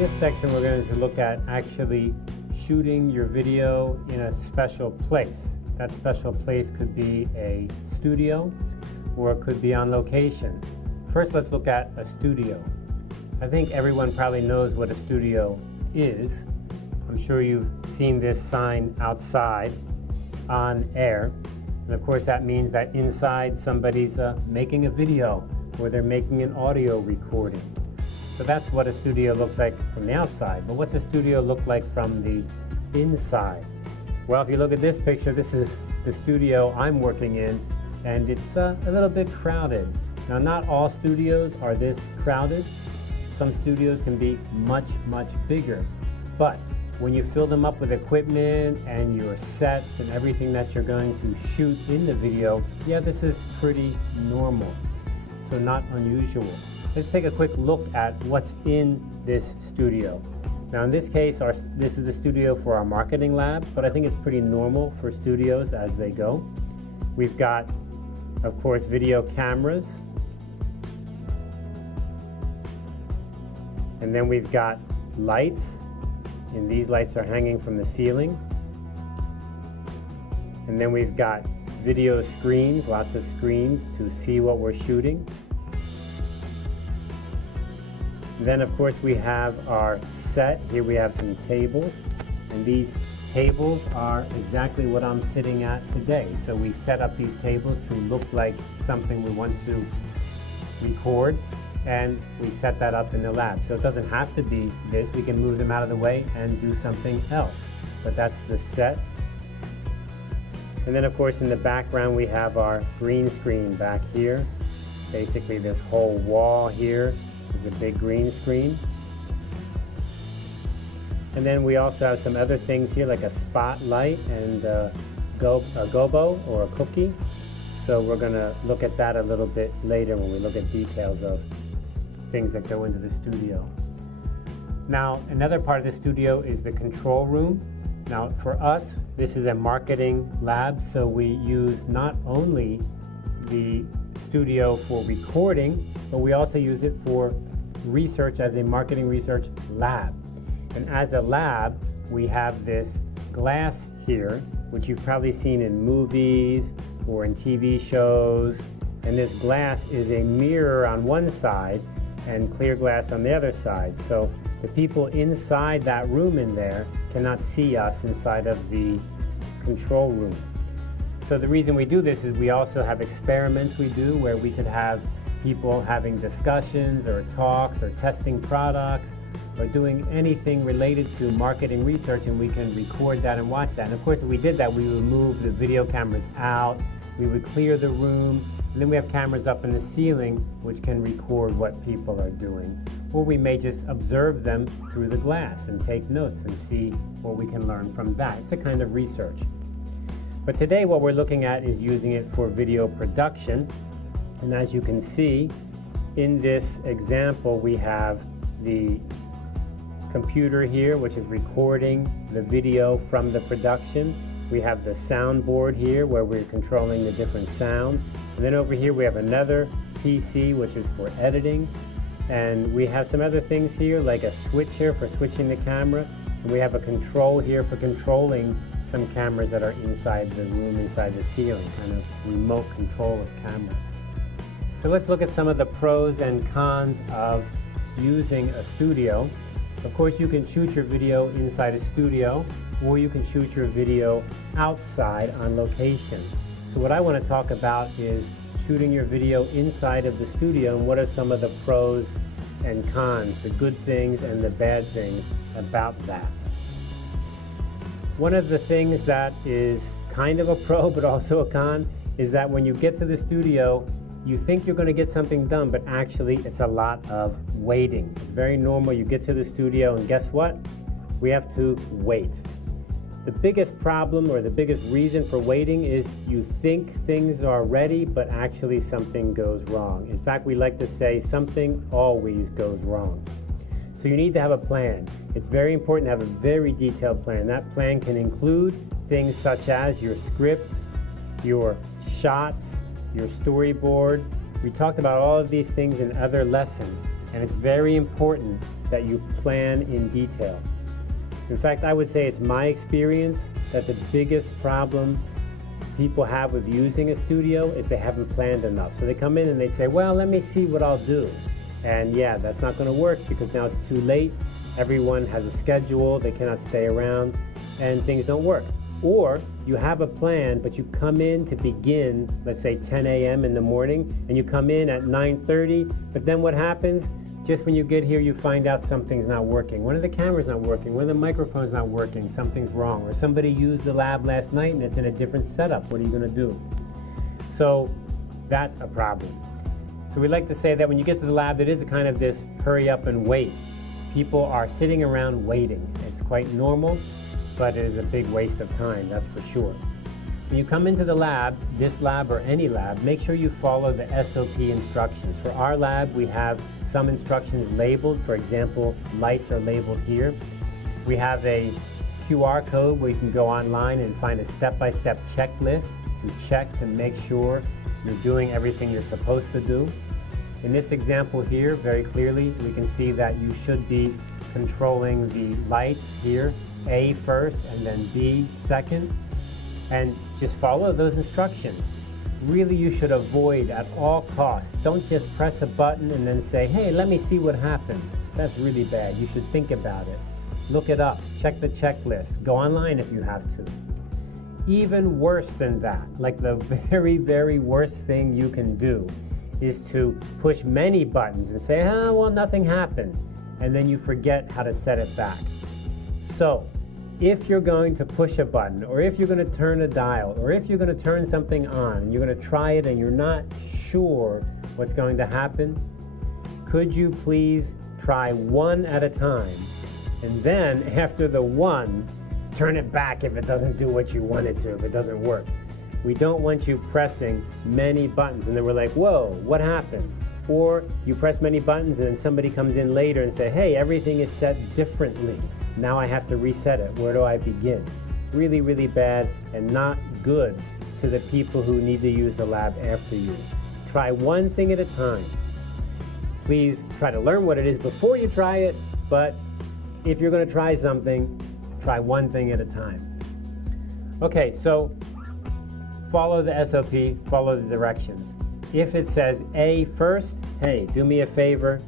this section we're going to look at actually shooting your video in a special place. That special place could be a studio or it could be on location. First, let's look at a studio. I think everyone probably knows what a studio is. I'm sure you've seen this sign outside on air. And of course that means that inside somebody's making a video or they're making an audio recording. So that's what a studio looks like from the outside. But what's a studio look like from the inside? Well, if you look at this picture, this is the studio I'm working in, and it's a little bit crowded. Now, not all studios are this crowded. Some studios can be much, much bigger. But when you fill them up with equipment and your sets and everything that you're going to shoot in the video, yeah, this is pretty normal. So not unusual. Let's take a quick look at what's in this studio. Now in this case, this is the studio for our marketing lab, but I think it's pretty normal for studios as they go. We've got, of course, video cameras. And then we've got lights, and these lights are hanging from the ceiling. And then we've got video screens, lots of screens to see what we're shooting. Then of course we have our set. Here we have some tables, and these tables are exactly what I'm sitting at today. So we set up these tables to look like something we want to record, and we set that up in the lab. So it doesn't have to be this. We can move them out of the way and do something else. But that's the set. And then of course in the background we have our green screen back here. Basically this whole wall here is a big green screen. And then we also have some other things here like a spotlight and a gobo or a cookie. So we're going to look at that a little bit later when we look at details of things that go into the studio. Now another part of the studio is the control room. Now for us, this is a marketing lab, so we use not only the studio for recording, but we also use it for research as a marketing research lab. And as a lab, we have this glass here, which you've probably seen in movies or in TV shows. And this glass is a mirror on one side and clear glass on the other side. So the people inside that room in there cannot see us inside of the control room. So the reason we do this is we also have experiments we do where we could have people having discussions or talks or testing products or doing anything related to marketing research, and we can record that and watch that. And of course, if we did that, we would move the video cameras out, we would clear the room, and then we have cameras up in the ceiling which can record what people are doing. Or we may just observe them through the glass and take notes and see what we can learn from that. It's a kind of research. But today what we're looking at is using it for video production. And as you can see, in this example, we have the computer here, which is recording the video from the production. We have the soundboard here, where we're controlling the different sound. And then over here, we have another PC, which is for editing. And we have some other things here, like a switch here for switching the camera. And we have a control here for controlling some cameras that are inside the room, inside the ceiling, kind of remote control of cameras. So let's look at some of the pros and cons of using a studio. Of course, you can shoot your video inside a studio, or you can shoot your video outside on location. So what I want to talk about is shooting your video inside of the studio, and what are some of the pros and cons, the good things and the bad things about that. One of the things that is kind of a pro but also a con is that when you get to the studio, you think you're going to get something done, but actually it's a lot of waiting. It's very normal. You get to the studio and guess what? We have to wait. The biggest problem or the biggest reason for waiting is you think things are ready, but actually something goes wrong. In fact, we like to say something always goes wrong. So you need to have a plan. It's very important to have a very detailed plan. That plan can include things such as your script, your shots, your storyboard. We talked about all of these things in other lessons, and it's very important that you plan in detail. In fact, I would say it's my experience that the biggest problem people have with using a studio is they haven't planned enough. So they come in and they say, well, let me see what I'll do. And yeah, that's not going to work because now it's too late. Everyone has a schedule, they cannot stay around, and things don't work. Or you have a plan, but you come in to begin, let's say 10 a.m. in the morning, and you come in at 9:30, but then what happens? Just when you get here, you find out something's not working. One of the cameras not working, one of the microphones not working, something's wrong. Or somebody used the lab last night and it's in a different setup. What are you going to do? So that's a problem. So we like to say that when you get to the lab, it is a kind of this hurry up and wait. People are sitting around waiting. It's quite normal, but it is a big waste of time, that's for sure. When you come into the lab, this lab or any lab, make sure you follow the SOP instructions. For our lab, we have some instructions labeled. For example, lights are labeled here. We have a QR code where you can go online and find a step-by-step checklist to check to make sure you're doing everything you're supposed to do. In this example here, very clearly, we can see that you should be controlling the lights here, A first and then B second, and just follow those instructions. Really, you should avoid at all costs. Don't just press a button and then say, hey, let me see what happens. That's really bad. You should think about it. Look it up, check the checklist, go online if you have to. Even worse than that, like the very, very worst thing you can do is to push many buttons and say, oh, well, nothing happened. And then you forget how to set it back. So, if you're going to push a button, or if you're going to turn a dial, or if you're going to turn something on, and you're going to try it and you're not sure what's going to happen, could you please try one at a time, and then after the one, turn it back if it doesn't do what you want it to, if it doesn't work. We don't want you pressing many buttons, and then we're like, whoa, what happened? Or you press many buttons and then somebody comes in later and say, hey, everything is set differently. Now I have to reset it. Where do I begin? Really, really bad and not good to the people who need to use the lab after you. Try one thing at a time. Please try to learn what it is before you try it, but if you're going to try something, try one thing at a time. Okay, so follow the SOP, follow the directions. If it says A first, hey, do me a favor,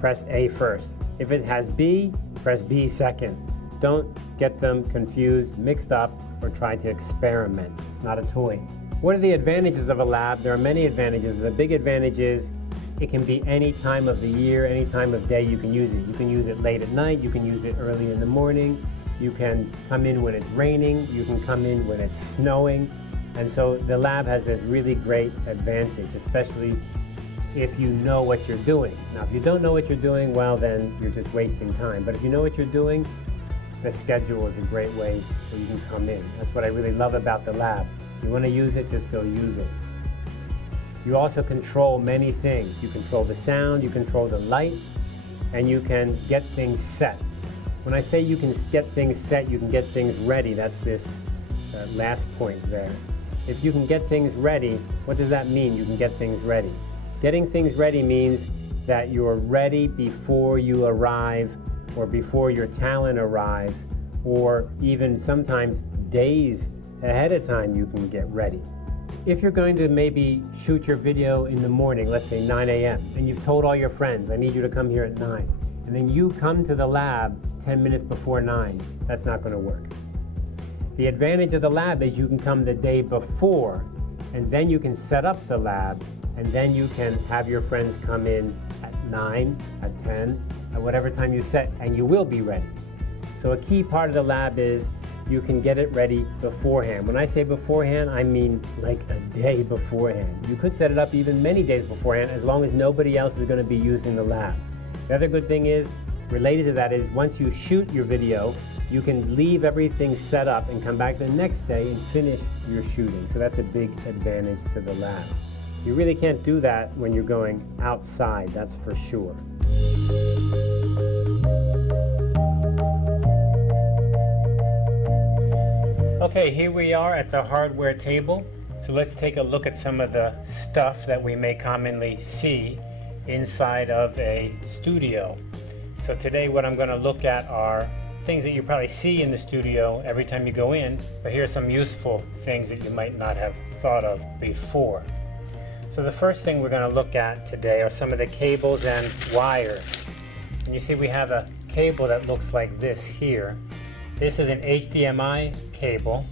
press A first. If it has B, press B second. Don't get them confused, mixed up, or try to experiment. It's not a toy. What are the advantages of a lab? There are many advantages. The big advantage is it can be any time of the year, any time of day you can use it. You can use it late at night, you can use it early in the morning, you can come in when it's raining, you can come in when it's snowing. And so the lab has this really great advantage, especially if you know what you're doing. Now, if you don't know what you're doing, well, then you're just wasting time. But if you know what you're doing, the schedule is a great way where you can come in. That's what I really love about the lab. You want to use it, just go use it. You also control many things. You control the sound, you control the light, and you can get things set. When I say you can get things set, you can get things ready. That's this last point there. If you can get things ready, what does that mean, you can get things ready? Getting things ready means that you're ready before you arrive, or before your talent arrives, or even sometimes days ahead of time you can get ready. If you're going to maybe shoot your video in the morning, let's say 9 a.m., and you've told all your friends, I need you to come here at 9, and then you come to the lab 10 minutes before 9, that's not going to work. The advantage of the lab is you can come the day before, and then you can set up the lab, and then you can have your friends come in at 9, at 10, at whatever time you set, and you will be ready. So a key part of the lab is you can get it ready beforehand. When I say beforehand, I mean like a day beforehand. You could set it up even many days beforehand, as long as nobody else is going to be using the lab. The other good thing is, related to that is, once you shoot your video, you can leave everything set up and come back the next day and finish your shooting. So that's a big advantage to the lab. You really can't do that when you're going outside, that's for sure. Okay, here we are at the hardware table. So let's take a look at some of the stuff that we may commonly see inside of a studio. So today what I'm going to look at are things that you probably see in the studio every time you go in, but here are some useful things that you might not have thought of before. So the first thing we're going to look at today are some of the cables and wires. And you see we have a cable that looks like this here. This is an HDMI cable,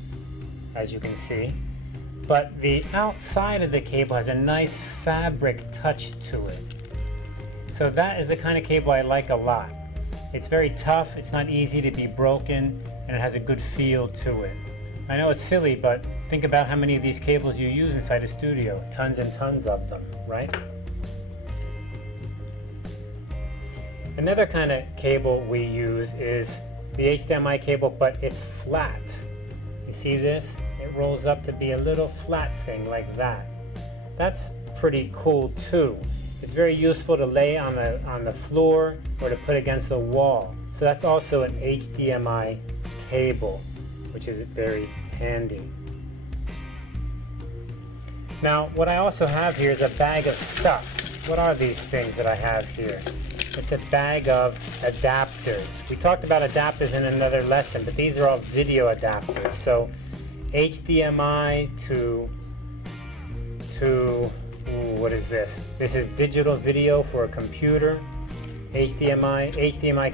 as you can see, but the outside of the cable has a nice fabric touch to it. So that is the kind of cable I like a lot. It's very tough, it's not easy to be broken, and it has a good feel to it. I know it's silly, but think about how many of these cables you use inside a studio. Tons and tons of them, right? Another kind of cable we use is the HDMI cable, but it's flat. You see this? It rolls up to be a little flat thing like that. That's pretty cool too. It's very useful to lay on the floor or to put against the wall. So that's also an HDMI cable, which is very handy. Now, what I also have here is a bag of stuff. What are these things that I have here? It's a bag of adapters. We talked about adapters in another lesson, but these are all video adapters. So HDMI to what is this? This is digital video for a computer. HDMI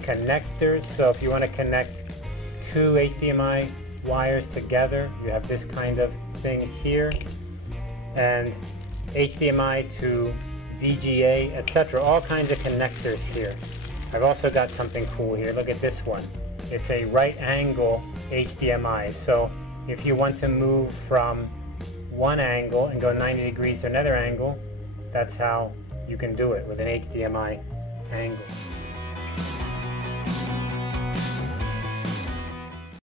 connectors. So if you want to connect two HDMI wires together, you have this kind of thing here. And HDMI to VGA, etc. All kinds of connectors here. I've also got something cool here. Look at this one. It's a right angle HDMI. So if you want to move from one angle and go 90 degrees to another angle, that's how you can do it with an HDMI angle.